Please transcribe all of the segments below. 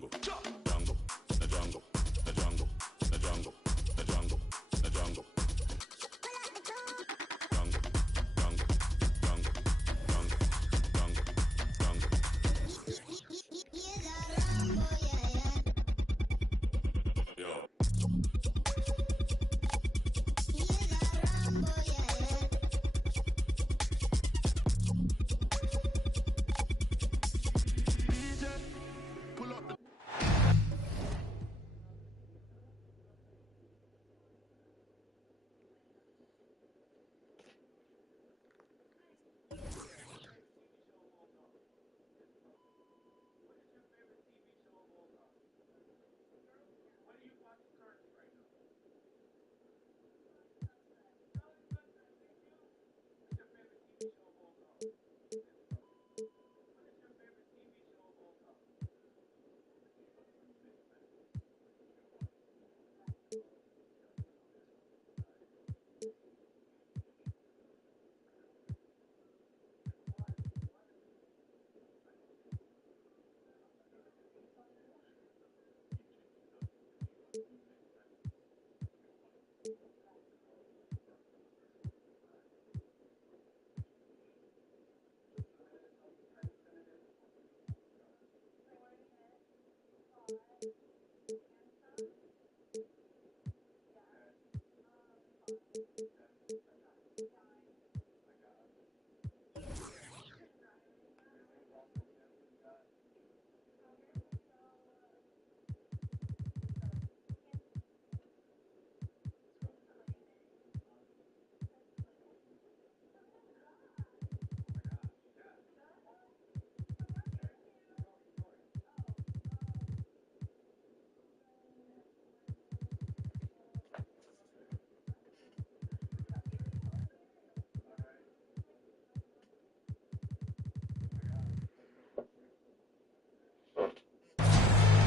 jungle, jungle, the jungle, the jungle, the jungle, the jungle, the jungle.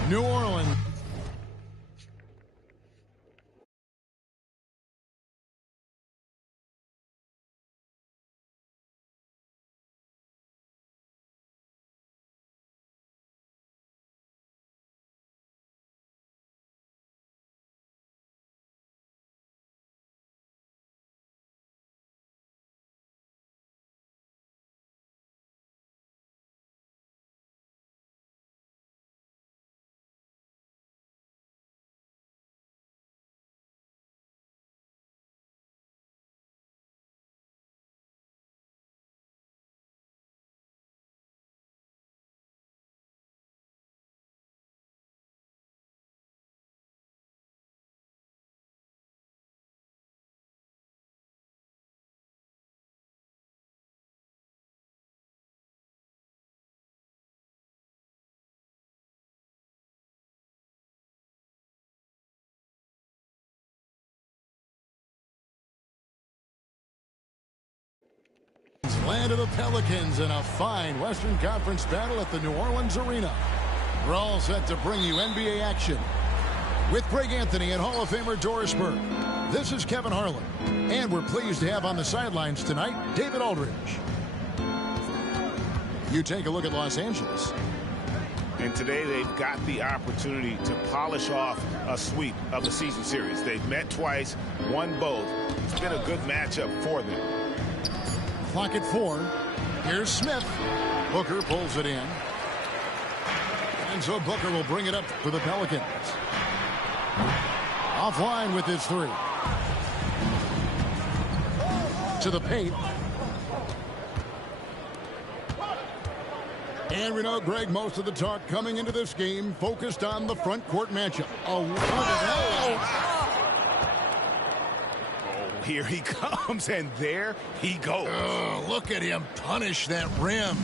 New Orleans. Land of the Pelicans in a fine Western Conference battle at the New Orleans Arena. We're all set to bring you NBA action with Greg Anthony and Hall of Famer Doris Burke. This is Kevin Harlan, and we're pleased to have on the sidelines tonight David Aldridge. You take a look at Los Angeles. And today they've got the opportunity to polish off a sweep of the season series. They've met twice, won both. It's been a good matchup for them. Clock at 4. Here's Smith. Booker pulls it in. And so Booker will bring it up for the Pelicans. Offline with his 3. To the paint. And we know, Greg, most of the talk coming into this game focused on the front court matchup. Oh, look at that. Here he comes, and there he goes. Oh, look at him punish that rim.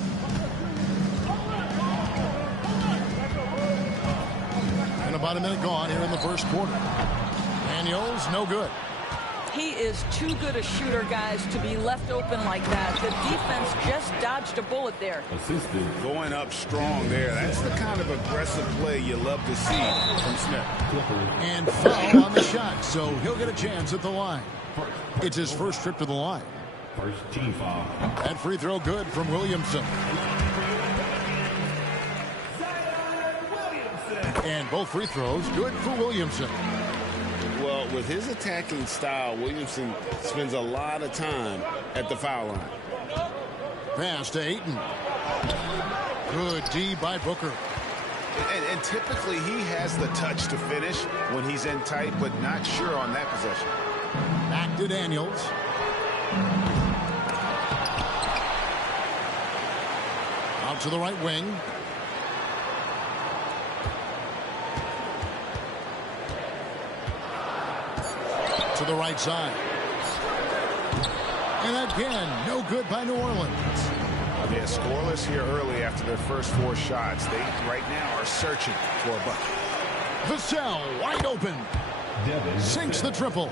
And about a minute gone here in the first quarter. Daniels, no good. He is too good a shooter, guys, to be left open like that. The defense just dodged a bullet there. Going up strong there. That's the kind of aggressive play you love to see from Smith. And foul on the shot, so he'll get a chance at the line. It's his first trip to the line. First team foul. That free throw good from Williamson. And both free throws good for Williamson. Well, with his attacking style, Williamson spends a lot of time at the foul line. Pass to Ayton. Good D by Booker. And typically he has the touch to finish when he's in tight, but not sure on that possession. Back to Daniels. Out to the right wing. To the right side. And again, no good by New Orleans. They're scoreless here early after their first 4 shots. They right now are searching for a bucket. Vassell wide open. Sinks the triple.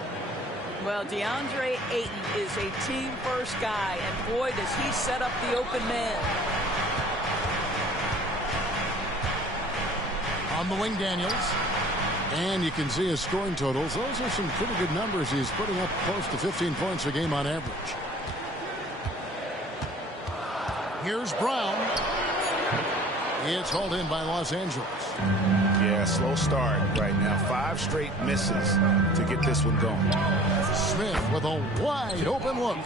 Well, DeAndre Ayton is a team-first guy, and boy, does he set up the open man. On the wing, Daniels. And you can see his scoring totals. Those are some pretty good numbers. He's putting up close to 15 points a game on average. Here's Brown. It's hauled in by Los Angeles. Yeah, slow start right now. 5 straight misses to get this one going. Smith with a wide open look.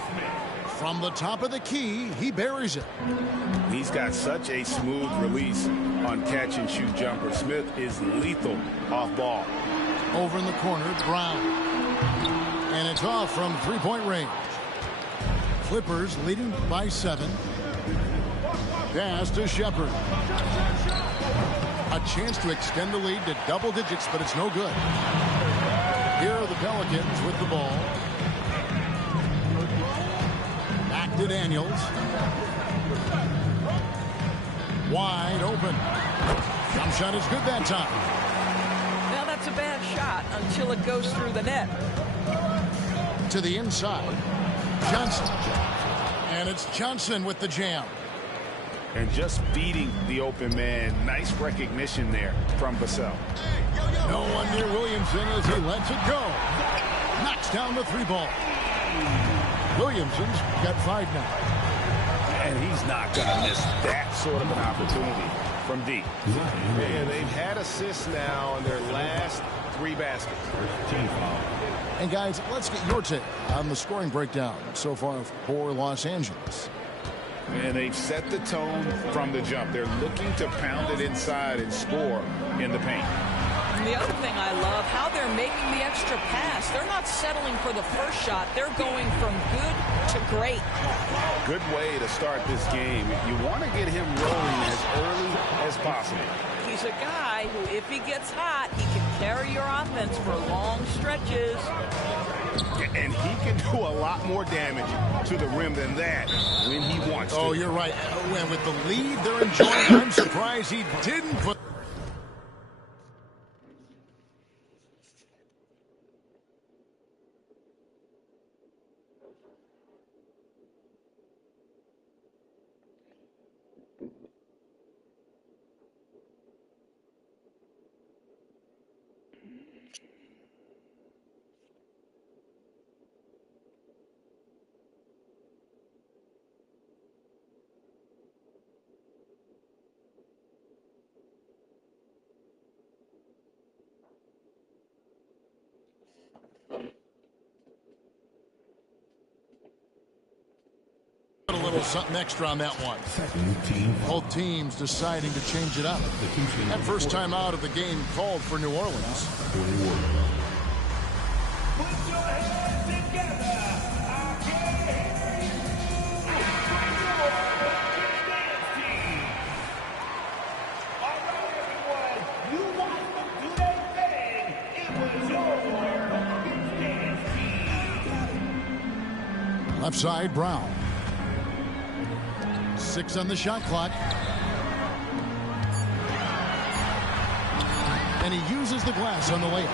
From the top of the key, he buries it. He's got such a smooth release on catch-and-shoot jumper. Smith is lethal off ball. Over in the corner, Brown. And it's off from three-point range. Clippers leading by 7. Pass to Shepard. A chance to extend the lead to double digits, but it's no good. Here are the Pelicans with the ball. Back to Daniels. Wide open. Jump shot is good that time. Now that's a bad shot until it goes through the net. To the inside. Johnson. And it's Johnson with the jam. And just beating the open man. Nice recognition there from Vassell. No one near Williamson as he lets it go. Knocks down the 3-ball. Williamson's got 5 now. And he's not going to miss that sort of an opportunity from deep. And they've had assists now on their last 3 baskets. And guys, let's get your take on the scoring breakdown so far for Los Angeles. And they've set the tone from the jump. They're looking to pound it inside and score in the paint. And the other thing I love, how they're making the extra pass. They're not settling for the first shot. They're going from good to great. Good way to start this game. You want to get him rolling as early as possible. He's a guy who, if he gets hot, he can carry your offense for long stretches. And he can do a lot more damage to the rim than that when he wants to. Oh, you're right. And with the lead they're enjoying, I'm surprised he didn't put... A little something extra on that one. Both teams deciding to change it up. That first time out of the game called for New Orleans. Put your hands together. I can't hear you. All right, everyone. You watch them do their thing. It was your dance team. Left side, Brown. 6 on the shot clock. And he uses the glass on the layup.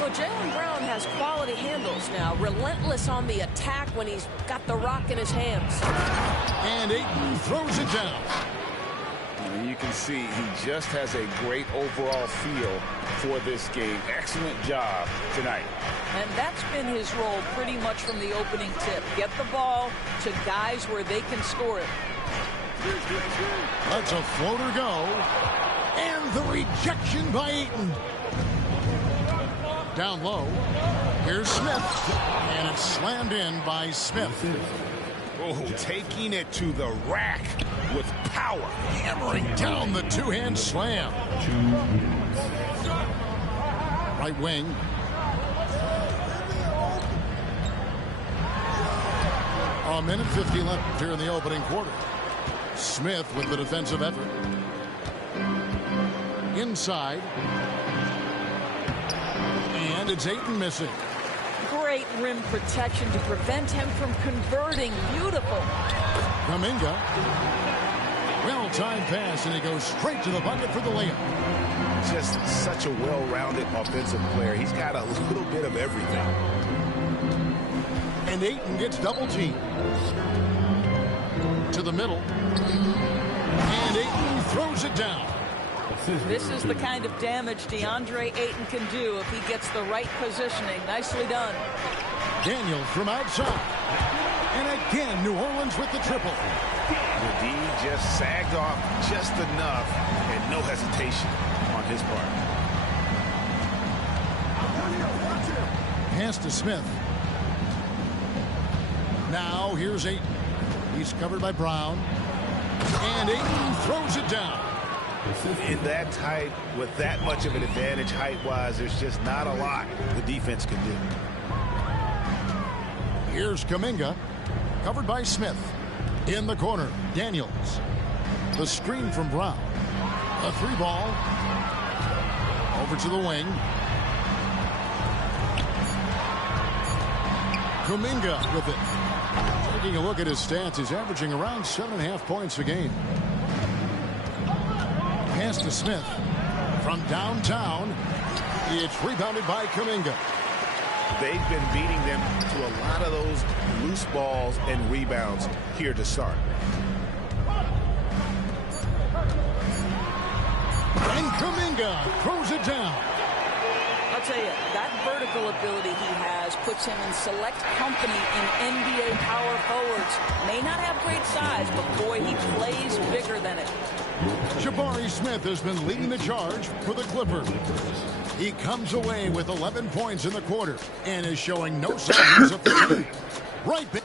Well, Jaylen Brown has quality handles now. Relentless on the attack when he's got the rock in his hands. And Ayton throws it down. And you can see he just has a great overall feel for this game. Excellent job tonight. And that's been his role pretty much from the opening tip. Get the ball to guys where they can score it. Let's a floater go. And the rejection by Ayton. Down low. Here's Smith. And it's slammed in by Smith. Oh, taking it to the rack with power. Hammering down the two-hand slam. Right wing. A minute 50 left here in the opening quarter. Smith with the defensive effort. Inside. And it's Ayton missing. Great rim protection to prevent him from converting. Beautiful. Kuminga. Well-timed pass, and he goes straight to the bucket for the layup. Just such a well-rounded offensive player. He's got a little bit of everything. And Ayton gets double-teamed. To the middle. And Ayton throws it down. This is the kind of damage DeAndre Ayton can do if he gets the right positioning. Nicely done. Daniels from outside. And again, New Orleans with the triple. The D just sagged off just enough, and no hesitation on his part. Pass to Smith. Now here's Ayton. He's covered by Brown. And Ayton throws it down. In that tight, with that much of an advantage height-wise, there's just not a lot the defense can do. Here's Kuminga, covered by Smith. In the corner, Daniels. The screen from Brown. A three ball. Over to the wing. Kuminga with it. Taking a look at his stats, he's averaging around 7.5 points a game. Pass to Smith. From downtown, it's rebounded by Kuminga. They've been beating them to a lot of those loose balls and rebounds here to start. And Kuminga throws it down. I'll tell you, that vertical ability he has puts him in select company in NBA power forwards. May not have great size, but boy, he plays bigger than it. Jabari Smith has been leading the charge for the Clippers. He comes away with 11 points in the quarter and is showing no signs of fatigue. Right back.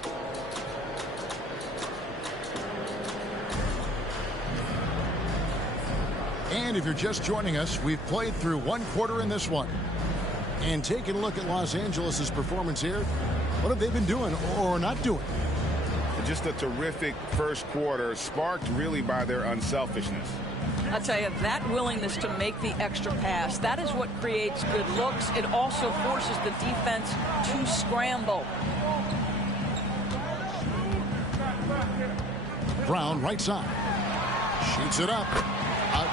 And if you're just joining us, we've played through one quarter in this one. And taking a look at Los Angeles' performance here, what have they been doing or not doing? Just a terrific first quarter, sparked really by their unselfishness. I'll tell you, that willingness to make the extra pass, that is what creates good looks. It also forces the defense to scramble. Brown right side. Shoots it up.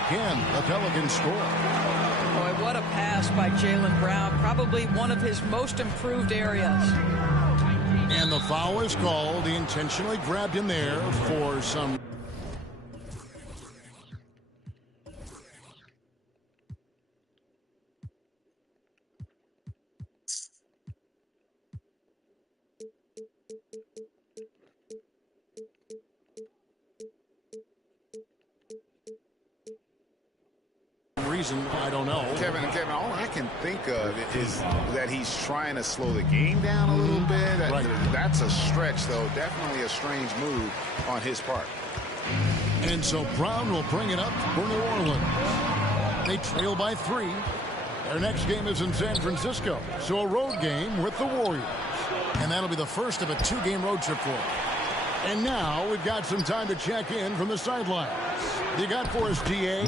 Again, the Pelicans score. Boy, what a pass by Jaylen Brown. Probably one of his most improved areas. And the foul is called. He intentionally grabbed him there for some. Reason, I don't know. Kevin, all I can think of is that he's trying to slow the game down a little bit. Right. That's a stretch, though. Definitely a strange move on his part. And so Brown will bring it up for New Orleans. They trail by 3. Their next game is in San Francisco, so a road game with the Warriors. And that'll be the first of a 2-game road trip for them. And now we've got some time to check in from the sidelines. You got for us, DA?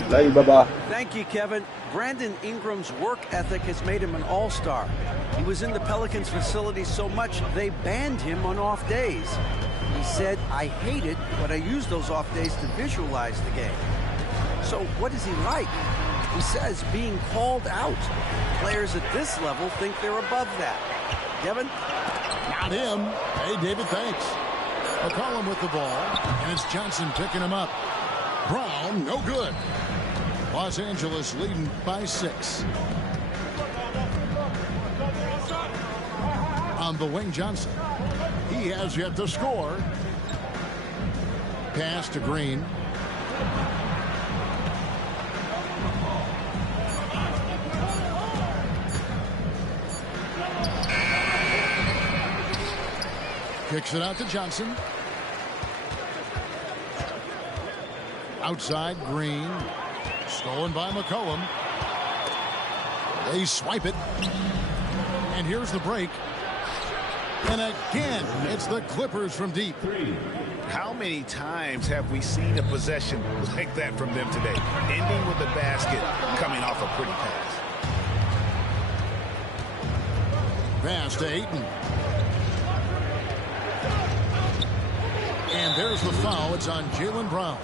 Thank you, Kevin. Brandon Ingram's work ethic has made him an all-star. He was in the Pelicans facility so much they banned him on off days. He said, "I hate it, but I use those off days to visualize the game." So what is he like? He says being called out. Players at this level think they're above that. Kevin? Not him. Hey, David, thanks. McCollum with the ball, and it's Johnson picking him up. Brown, no good. Los Angeles leading by 6. On the wing, Johnson. He has yet to score. Pass to Green. Kicks it out to Johnson. Outside, Green. Stolen by McCollum. They swipe it. And here's the break. And again, it's the Clippers from deep. How many times have we seen a possession like that from them today? Ending with the basket, coming off a pretty pass. Pass to Ayton. And there's the foul. It's on Jaylen Brown.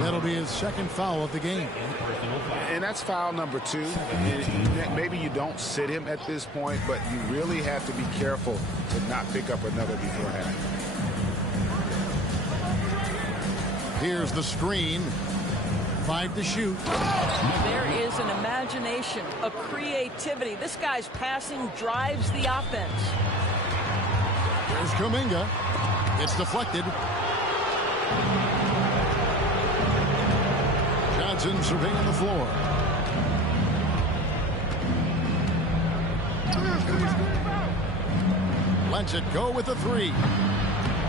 That'll be his second foul of the game. And that's foul number 2. Maybe you don't sit him at this point, but you really have to be careful to not pick up another before half. Here's the screen. 5 to shoot. There is an imagination, a creativity. This guy's passing drives the offense. Here's Kuminga. It's deflected. Johnson surveying the floor. Lets it go with a 3.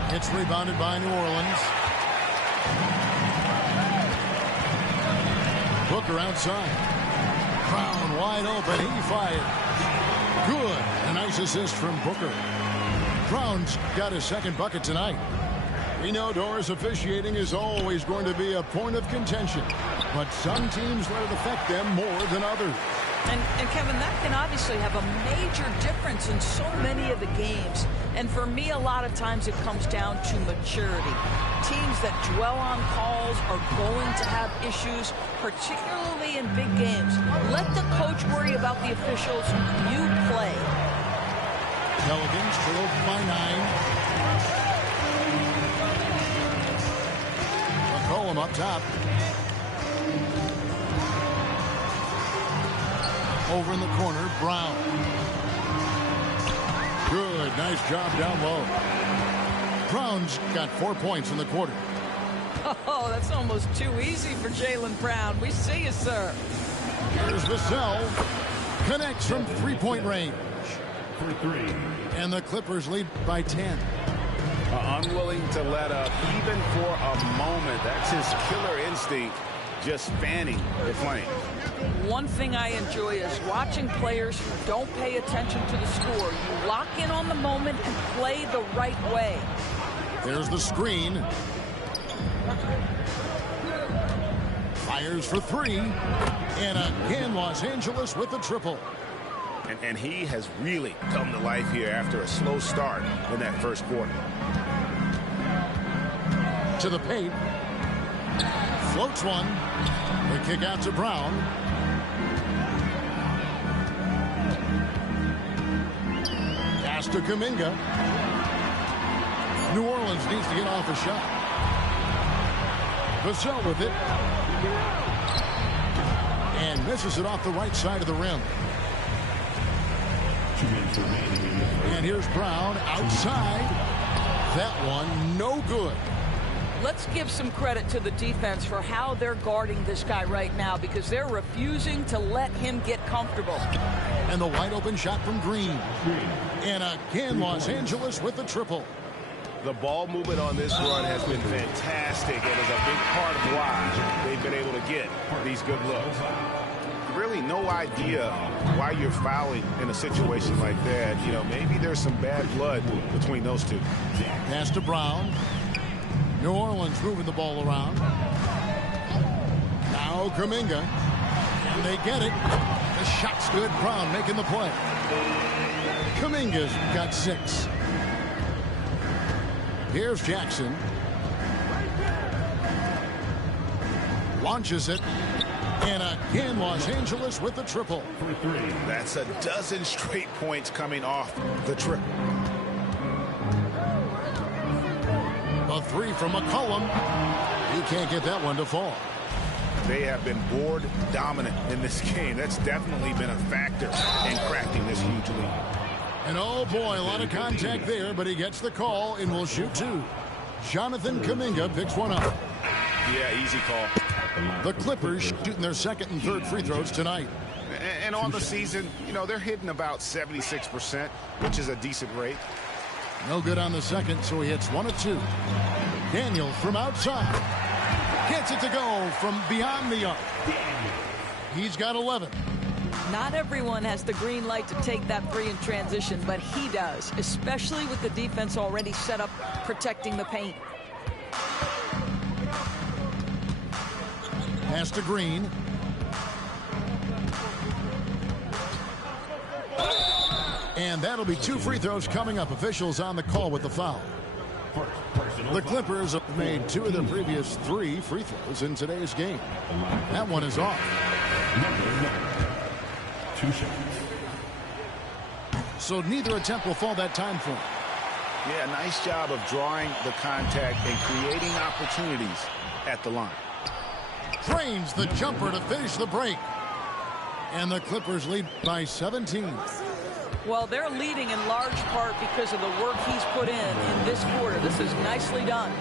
It's rebounded by New Orleans. Booker outside. Brown wide open. He fires. Good. A nice assist from Booker. Brown's got his second bucket tonight. We know Doris officiating is always going to be a point of contention, but some teams let it affect them more than others. And Kevin, that can obviously have a major difference in so many of the games. And for me, a lot of times it comes down to maturity. Teams that dwell on calls are going to have issues, particularly in big games. Let the coach worry about the officials. You play. Pelicans trailed by 9. McCollum up top. Over in the corner, Brown. Good, nice job down low. Brown's got 4 points in the quarter. Oh, that's almost too easy for Jaylen Brown. We see you, sir. Here's Vassell. Connects from three-point range. For 3. And the Clippers lead by 10. Unwilling to let up even for a moment. That's his killer instinct, just fanning the flame. One thing I enjoy is watching players who don't pay attention to the score. You lock in on the moment and play the right way. There's the screen. Fires for 3. And again, Los Angeles with the triple. And he has really come to life here after a slow start in that first quarter. To the paint. Floats one. The kick out to Brown. Pass to Kuminga. New Orleans needs to get off a shot. Vassell with it. And misses it off the right side of the rim. And here's Brown outside. That one no good. Let's give some credit to the defense for how they're guarding this guy right now, because they're refusing to let him get comfortable. And the wide open shot from Green. And again, Los Angeles with the triple. The ball movement on this run has been fantastic and is a big part of why they've been able to get these good looks. Really no idea why you're fouling in a situation like that. You know, maybe there's some bad blood between those two. Pass to Brown. New Orleans moving the ball around. Now Kuminga. And they get it. The shot's good. Brown making the play. Kuminga's got 6. Here's Jackson. Launches it. And again, Los Angeles with the triple. That's a dozen straight points coming off the triple. A 3 from McCollum. He can't get that one to fall. They have been board dominant in this game. That's definitely been a factor in crafting this huge lead. And oh boy, a lot of contact there, but he gets the call and will shoot 2. Jonathan Kuminga picks one up. Yeah, easy call. The Clippers shooting their second and third free throws tonight. And on the season, you know, they're hitting about 76%, which is a decent rate. No good on the second, so he hits 1 of 2. Daniel from outside. Gets it to go from beyond the arc. He's got 11. Not everyone has the green light to take that three in transition, but he does, especially with the defense already set up protecting the paint. Pass to Green. And that'll be 2 free throws coming up. Officials on the call with the foul. The Clippers have made 2 of their previous 3 free throws in today's game. That one is off. 2 shots. So neither attempt will fall that time for him. Yeah, nice job of drawing the contact and creating opportunities at the line. Drains the jumper to finish the break. And the Clippers lead by 17. Well, they're leading in large part because of the work he's put in this quarter. This is nicely done.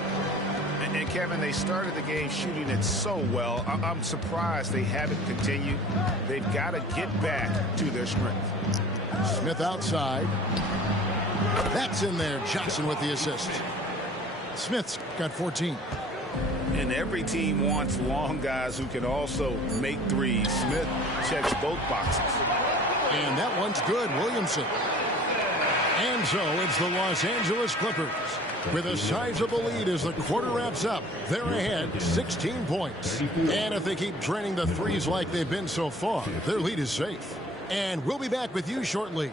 And Kevin, they started the game shooting it so well. I'm surprised they haven't continued. They've got to get back to their strength. Smith outside. That's in there. Johnson with the assist. Smith's got 14. And every team wants long guys who can also make threes. Smith checks both boxes. And that one's good. Williamson. And so it's the Los Angeles Clippers with a sizable lead as the quarter wraps up. They're ahead 16 points. And if they keep draining the threes like they've been so far, their lead is safe. And we'll be back with you shortly.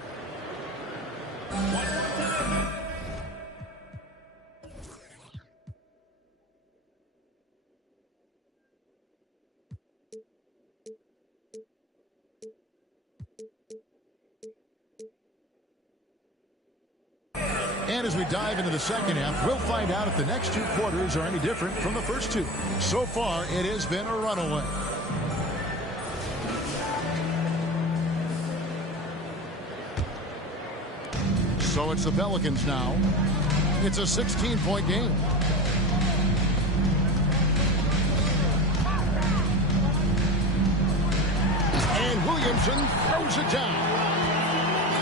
And as we dive into the second half, we'll find out if the next 2 quarters are any different from the first 2. So far, it has been a runaway. So it's the Pelicans now. It's a 16-point game. And Williamson throws it down.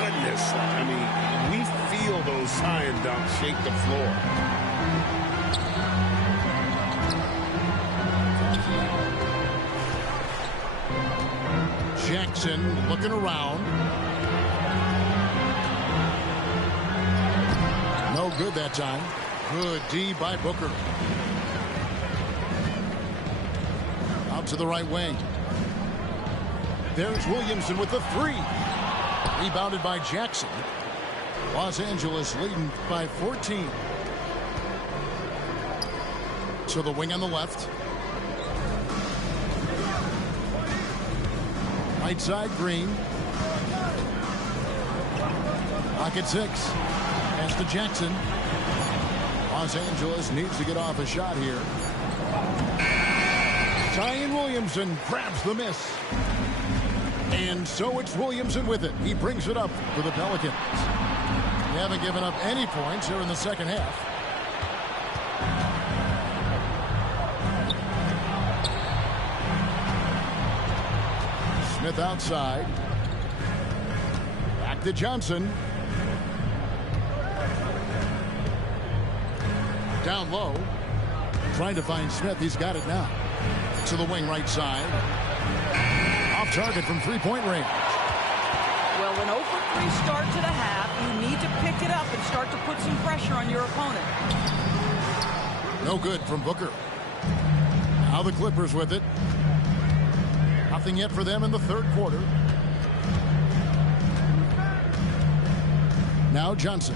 Goodness, I mean, we feel those science dunks shake the floor. Jackson looking around. No good that time. Good D by Booker. Out to the right wing. There's Williamson with the 3. Rebounded by Jackson. Los Angeles leading by 14. To the wing on the left. Right side, Green. Pocket 6. Pass to Jackson. Los Angeles needs to get off a shot here. Zion Williamson grabs the miss. And so it's Williamson with it. He brings it up for the Pelicans. They haven't given up any points here in the second half. Smith outside. Back to Johnson. Down low. Trying to find Smith. He's got it now. To the wing right side. Off target from three-point range. Well, an 0 for 3 start to the half. You need to pick it up and start to put some pressure on your opponent. No good from Booker. Now the Clippers with it. Nothing yet for them in the third quarter. Now Johnson.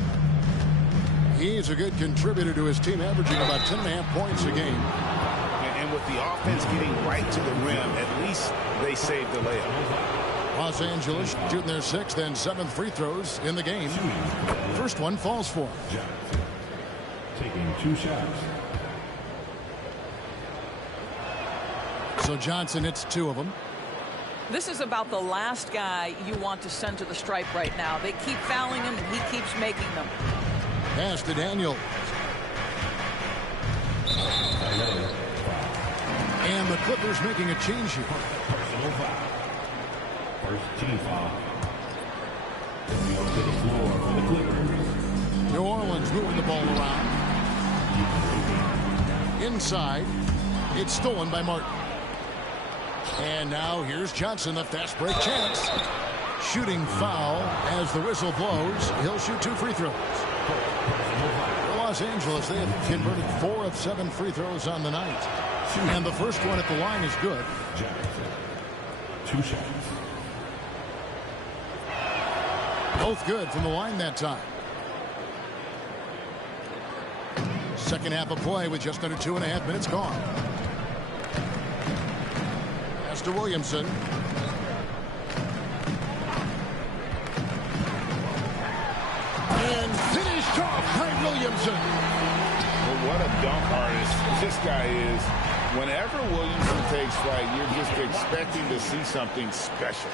He's a good contributor to his team, averaging about 10.5 points a game. And with the offense getting right to the rim, at least they saved the layup. Los Angeles shooting their 6th and 7th free throws in the game. First one falls for him. Taking 2 shots. So Johnson hits 2 of them. This is about the last guy you want to send to the stripe right now. They keep fouling him, and he keeps making them. Pass to Daniel. And the Clippers making a change here. Personal foul. First team foul. Coming up to the floor for the Clippers. New Orleans moving the ball around. Inside. It's stolen by Martin. And now here's Johnson, the fast break chance. Shooting foul as the whistle blows. He'll shoot 2 free throws. For Los Angeles, they have converted 4 of 7 free throws on the night. And the first one at the line is good. 2 shots. Both good from the line that time. Second half of play with just under 2.5 minutes gone. Pass to Williamson. And finished off by Williamson. Well, what a dunk artist this guy is. Whenever Williamson takes flight, you're just expecting to see something special.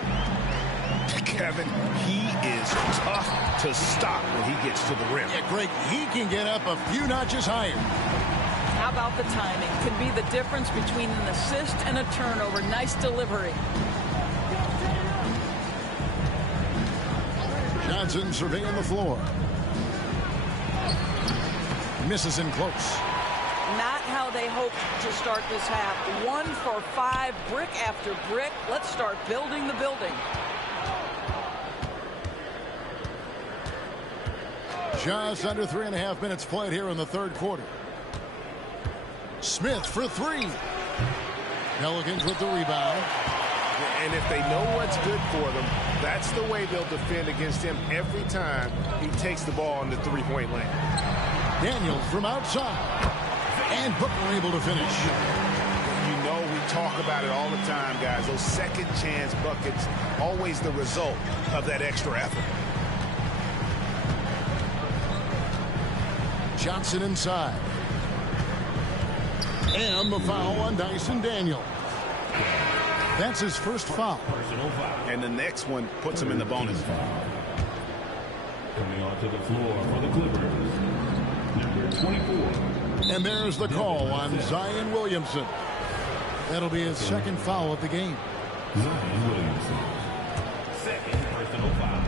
Kevin, he is tough to stop when he gets to the rim. Yeah, Greg, he can get up a few notches higher. How about the timing? Can be the difference between an assist and a turnover. Nice delivery. Johnson surveying the floor. Misses in close. Not how they hoped to start this half. 1 for 5, brick after brick. Let's start building the building. Just under 3.5 minutes played here in the third quarter. Smith for 3. Pelicans with the rebound. And if they know what's good for them, that's the way they'll defend against him every time he takes the ball in the three-point lane. Daniels from outside. And Booker able to finish. You know we talk about it all the time, guys. Those second chance buckets, always the result of that extra effort. Johnson inside. And the foul on Dyson Daniels. That's his first foul. And the next one puts him in the bonus. Coming onto the floor for the Clippers, number 24. And there's the call on Zion Williamson. That'll be his second foul of the game. Zion Williamson. Second personal foul.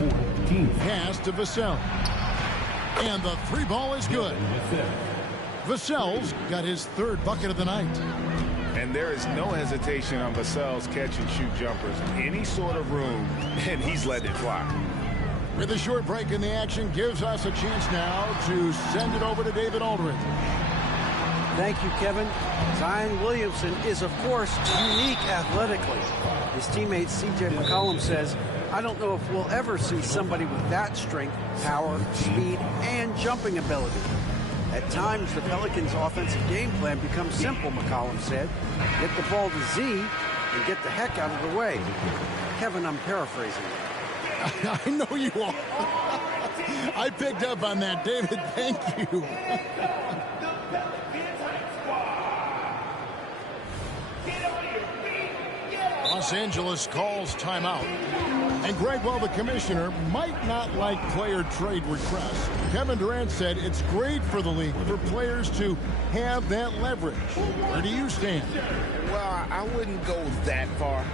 14th. Pass to Vassell. And the 3 ball is good. Vassell's got his 3rd bucket of the night. And there is no hesitation on Vassell's catch-and-shoot jumpers. Any sort of room, and he's letting it fly. With a short break in the action, gives us a chance now to send it over to David Aldridge. Thank you, Kevin. Zion Williamson is, of course, unique athletically. His teammate C.J. McCollum says, I don't know if we'll ever see somebody with that strength, power, speed, and jumping ability. At times, the Pelicans' offensive game plan becomes simple, McCollum said. Get the ball to Z and get the heck out of the way. Kevin, I'm paraphrasing. I know you are. I picked up on that, David. Thank you. Los Angeles calls timeout. And Greg, while the commissioner might not like player trade requests, Kevin Durant said it's great for the league for players to have that leverage. Where do you stand? Well, I wouldn't go that far.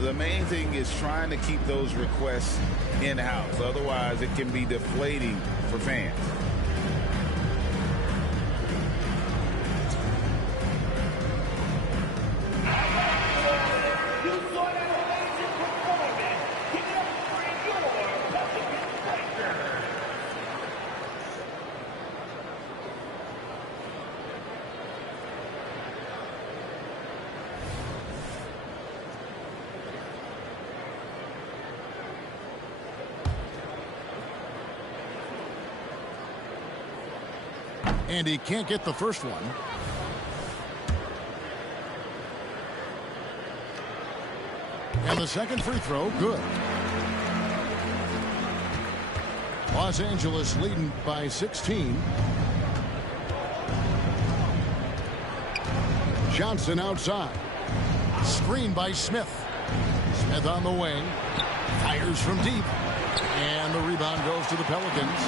The main thing is trying to keep those requests in-house. Otherwise, it can be deflating for fans. And he can't get the first one. And the second free throw, good. Los Angeles leading by 16. Johnson outside. Screen by Smith. Smith on the wing. Fires from deep. And the rebound goes to the Pelicans.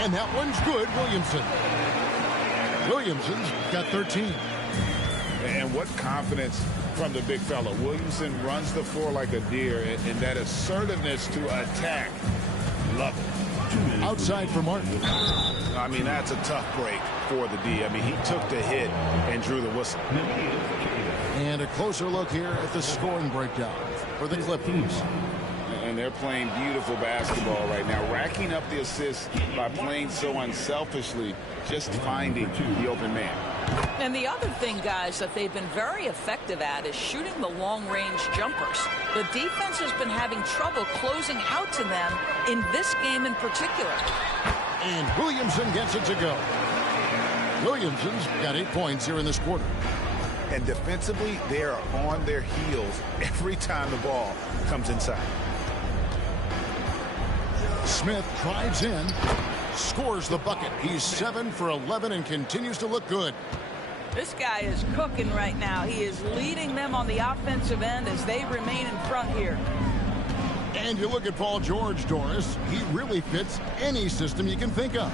And that one's good, Williamson. Williamson's got 13. And what confidence from the big fella. Williamson runs the floor like a deer, and that assertiveness to attack Love it. Outside for Martin. I mean, that's a tough break for the D. I mean, he took the hit and drew the whistle. And a closer look here at the scoring breakdown for the Clippers. And they're playing beautiful basketball right now, racking up the assists by playing so unselfishly, just finding the open man. And the other thing, guys, that they've been very effective at is shooting the long-range jumpers. The defense has been having trouble closing out to them in this game in particular. And Williamson gets it to go. Williamson's got 8 points here in this quarter. And defensively, they are on their heels every time the ball comes inside. Smith drives in, scores the bucket. He's 7 for 11 and continues to look good. This guy is cooking right now. He is leading them on the offensive end as they remain in front here. And you look at Paul George, Doris. He really fits any system you can think of.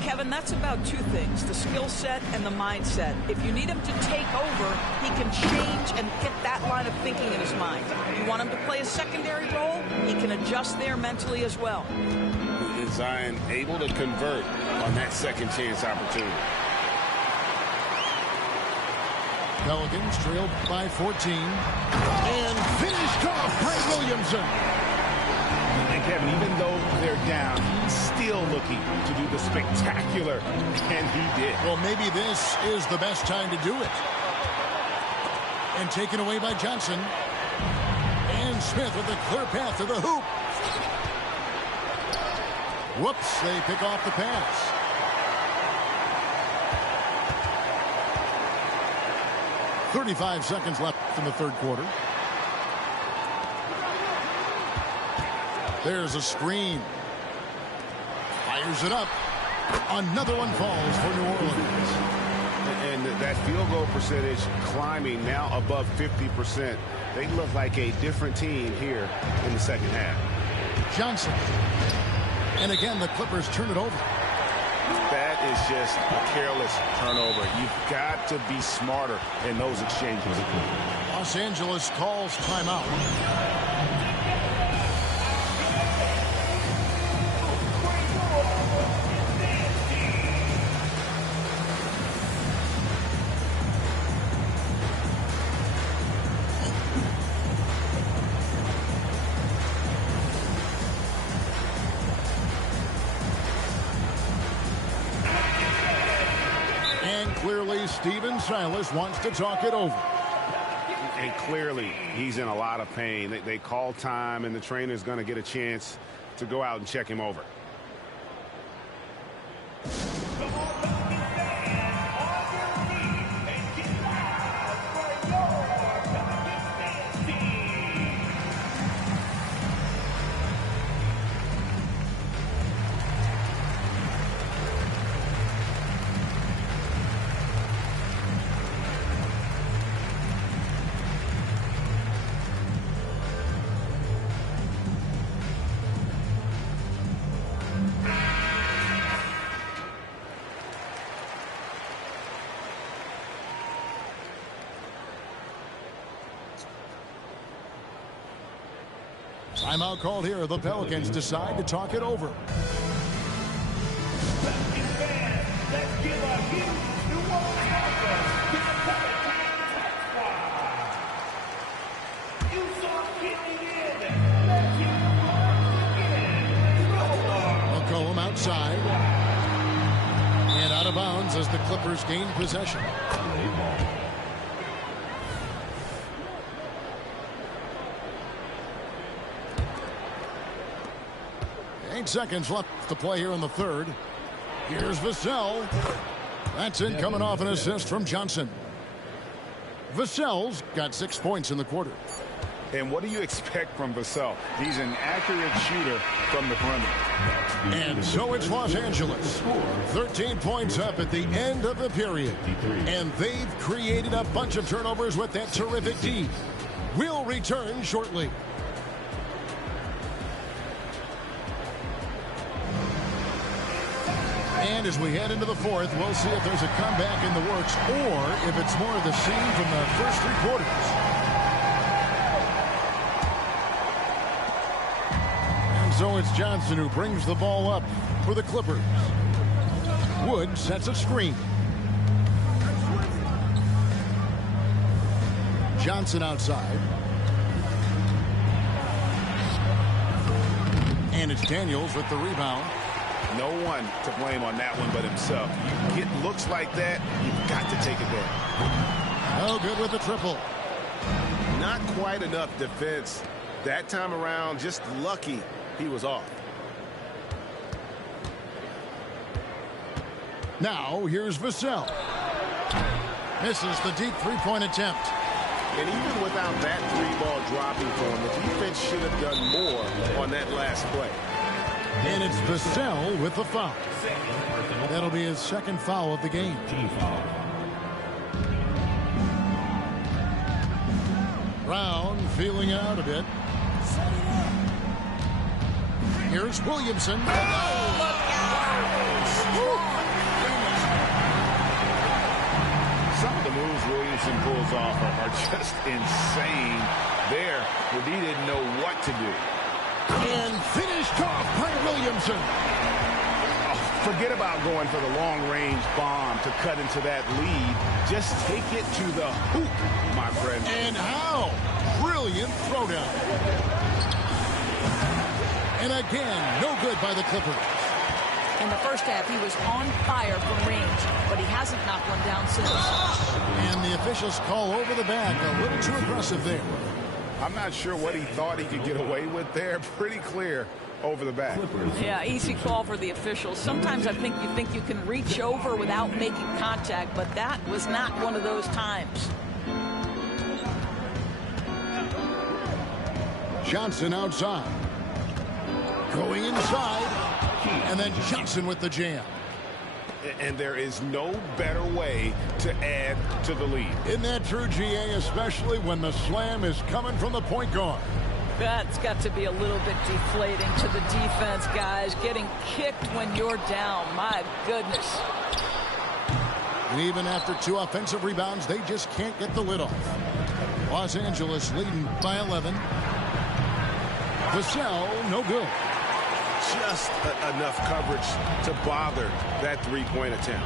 Kevin, that's about two things, the skill set and the mindset. If you need him to take over, he can change and get that line of thinking in his mind. You want him to play a secondary role, he can adjust there mentally as well. Is Zion able to convert on that second chance opportunity? Pelicans trailed by 14. And finished off by Williamson. And Kevin, even though they're down, he's still looking to do the spectacular, and he did. Well, maybe this is the best time to do it. And taken away by Johnson. And Smith with a clear path to the hoop. Whoops, they pick off the pass. .35 seconds left in the third quarter. There's a screen. Fires it up. Another one falls for New Orleans. And that field goal percentage climbing now above 50%. They look like a different team here in the second half. Johnson. And again, the Clippers turn it over. That is just a careless turnover. You've got to be smarter in those exchanges. Los Angeles calls timeout. Clearly, Steven Silas wants to talk it over. And clearly, he's in a lot of pain. They call time, and the trainer's going to get a chance to go out and check him over. Timeout called here. The Pelicans decide to talk it over. Let's give a huge New Orleans welcome to the Pelicans squad. You saw getting in. Let's hear it once again. McCollum outside. And out of bounds as the Clippers gain possession. 8 seconds left to play here in the third. Here's Vassell. That's in, coming off an assist from Johnson. Vassell's got 6 points in the quarter. And what do you expect from Vassell? He's an accurate shooter from the perimeter. And so it's Los Angeles. 13 points up at the end of the period. And they've created a bunch of turnovers with that terrific D. We'll return shortly. And as we head into the fourth, we'll see if there's a comeback in the works or if it's more of the same from the first 3 quarters. And And so it's Johnson who brings the ball up for the Clippers. Wood sets a screen. Johnson outside. And it's Daniels with the rebound. No one to blame on that one but himself. You get looks like that, you've got to take it there. No good with the triple. Not quite enough defense that time around. Just lucky he was off. Now here's Vassell. Misses the deep three-point attempt. And even without that three-ball dropping for him, the defense should have done more on that last play. And it's Vassell with the foul. That'll be his second foul of the game. Brown feeling out a bit. Here's Williamson. Some of the moves Williamson pulls off are just insane there, but he didn't know what to do. And finished off by Williamson. Oh, forget about going for the long-range bomb to cut into that lead. Just take it to the hoop, my friend. And how? Brilliant throwdown. And again, no good by the Clippers. In the first half, he was on fire from range, but he hasn't knocked one down since. And the officials call over the back. A little too aggressive there. I'm not sure what he thought he could get away with there. Pretty clear over the back. Yeah, easy call for the officials. Sometimes I think you can reach over without making contact, but that was not one of those times. Johnson outside. Going inside. And then Johnson with the jam. And there is no better way to add to the lead. Isn't that true, GA, especially when the slam is coming from the point guard? That's got to be a little bit deflating to the defense, guys. Getting kicked when you're down. My goodness. And even after 2 offensive rebounds, they just can't get the lid off. Los Angeles leading by 11. Vassell, no good. Just enough coverage to bother that three-point attempt.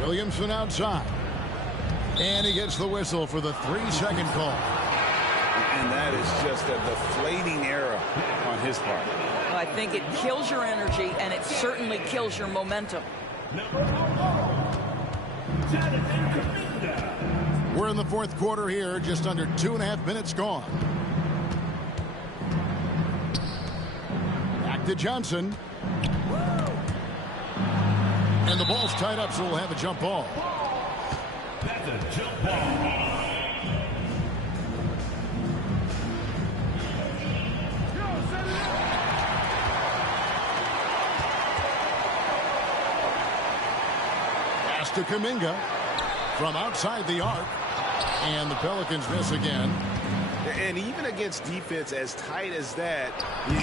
Williamson outside. And he gets the whistle for the 3-second call. And that is just a deflating error on his part. Well, I think it kills your energy, and it certainly kills your momentum. We're in the fourth quarter here, just under 2.5 minutes gone. Back to Johnson. And the ball's tied up, so we'll have a jump ball. That's a jump ball. Pass to Kuminga from outside the arc. And the Pelicans miss again. And even against defense as tight as that,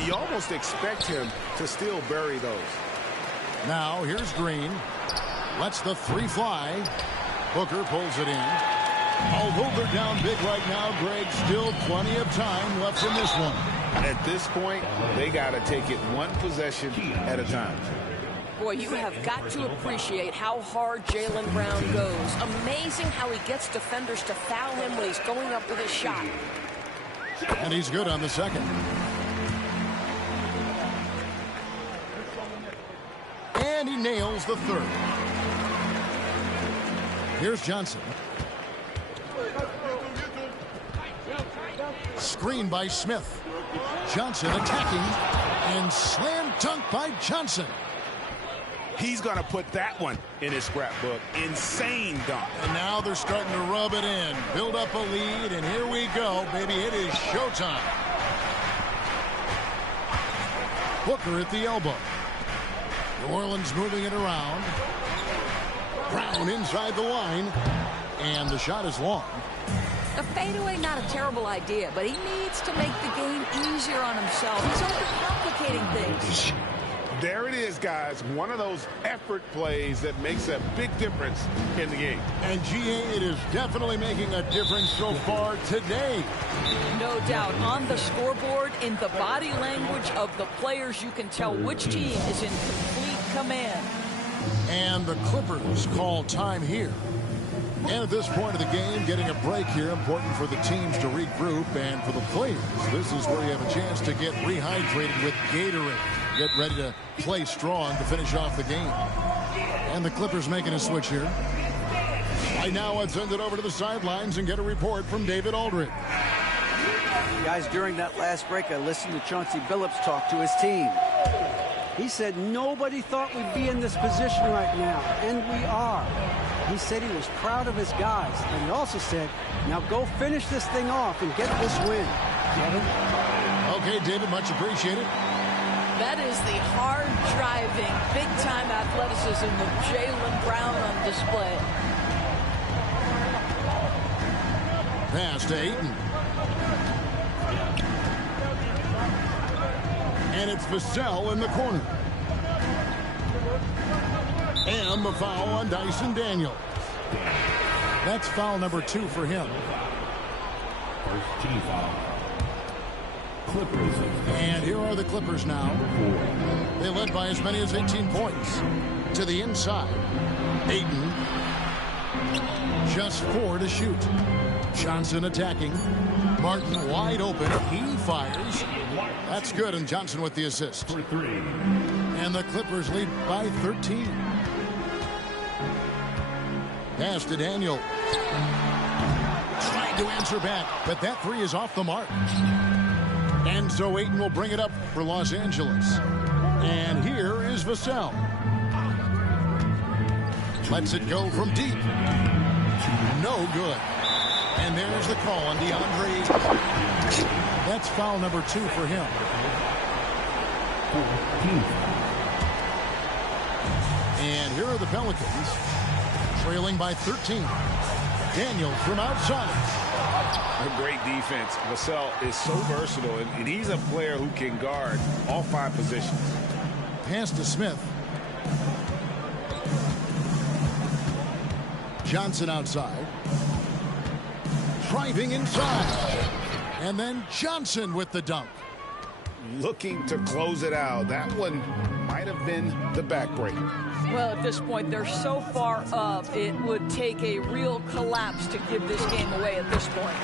you almost expect him to still bury those. Now here's Green. Lets the 3 fly. Booker pulls it in. Although they're down big right now, Greg, still plenty of time left in this one. At this point, they got to take it one possession at a time. Boy, you have got to appreciate how hard Jaylen Brown goes. Amazing how he gets defenders to foul him when he's going up with his shot. And he's good on the second. And he nails the third. Here's Johnson. Screen by Smith. Johnson attacking. And slam dunk by Johnson. He's going to put that one in his scrapbook. Insane dunk. And now they're starting to rub it in. Build up a lead, and here we go, baby. It is showtime. Booker at the elbow. New Orleans moving it around. Brown inside the line. And the shot is long. A fadeaway, not a terrible idea, but he needs to make the game easier on himself. He's overcomplicating things. There it is, guys. One of those effort plays that makes a big difference in the game. And GA, it is definitely making a difference so far today. No doubt. On the scoreboard, in the body language of the players, you can tell which team is in complete command. And the Clippers call time here. And at this point of the game, getting a break here, important for the teams to regroup, and for the players, this is where you have a chance to get rehydrated with Gatorade. Get ready to play strong to finish off the game. And the Clippers making a switch here. Right now, let's send it over to the sidelines and get a report from David Aldridge. Guys, during that last break, I listened to Chauncey Billups talk to his team. He said nobody thought we'd be in this position right now, and we are. He said he was proud of his guys, and he also said, now go finish this thing off and get this win. Kevin? Okay, David, much appreciated. That is the hard-driving, big-time athleticism of Jaylen Brown on display. Pass to Ayton. And it's Vassell in the corner. And the foul on Dyson Daniels. That's foul number 2 for him. First team foul. Clippers. And here are the Clippers now. They led by as many as 18 points. To the inside. Ayton. Just 4 to shoot. Johnson attacking. Martin wide open. He fires. That's good, and Johnson with the assist. For 3. And the Clippers lead by 13. Pass to Daniel. Trying to answer back, but that 3 is off the mark. And so Ayton will bring it up for Los Angeles. And here is Vassell. Lets it go from deep. No good. And there's the call on DeAndre. That's foul number 2 for him. And here are the Pelicans, trailing by 13. Daniel from outside. A great defense. Vassell is so versatile, and he's a player who can guard all 5 positions. Pass to Smith. Johnson outside. Driving inside. And then Johnson with the dunk. Looking to close it out. That one might have been the backbreaker. Well, at this point, they're so far up, it would take a real collapse to give this game away at this point.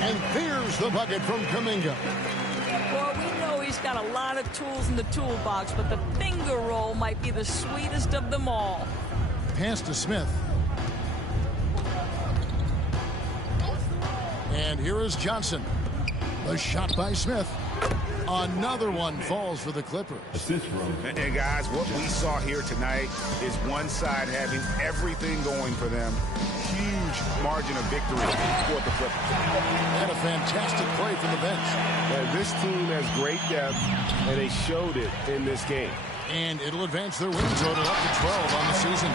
And there's the bucket from Kuminga. Well, we know he's got a lot of tools in the toolbox, but the finger roll might be the sweetest of them all. Pass to Smith. And here is Johnson. A shot by Smith. Another one falls for the Clippers. And guys, what we saw here tonight is one side having everything going for them. Huge margin of victory for the Clippers. And a fantastic play from the bench. This team has great depth, and they showed it in this game. And it'll advance their win total up to 12 on the season.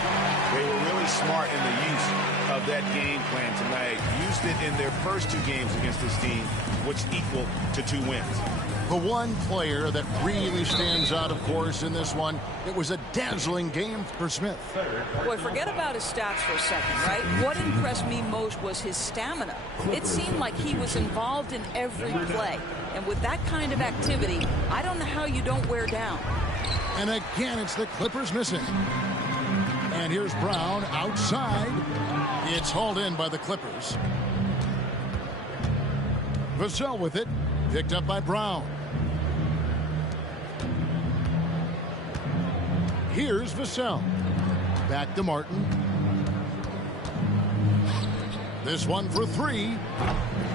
They were really smart in the use of that game plan tonight. Used it in their first 2 games against this team, which equal to 2 wins. The one player that really stands out, of course, in this one, it was a dazzling game for Smith. Boy, forget about his stats for a second, right? What impressed me most was his stamina. It seemed like he was involved in every play. And with that kind of activity, I don't know how you don't wear down. And again, it's the Clippers missing. And here's Brown outside. It's hauled in by the Clippers. Vassell with it. Picked up by Brown. Here's Vassell. Back to Martin. This one for 3.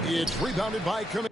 It's rebounded by Kuminga.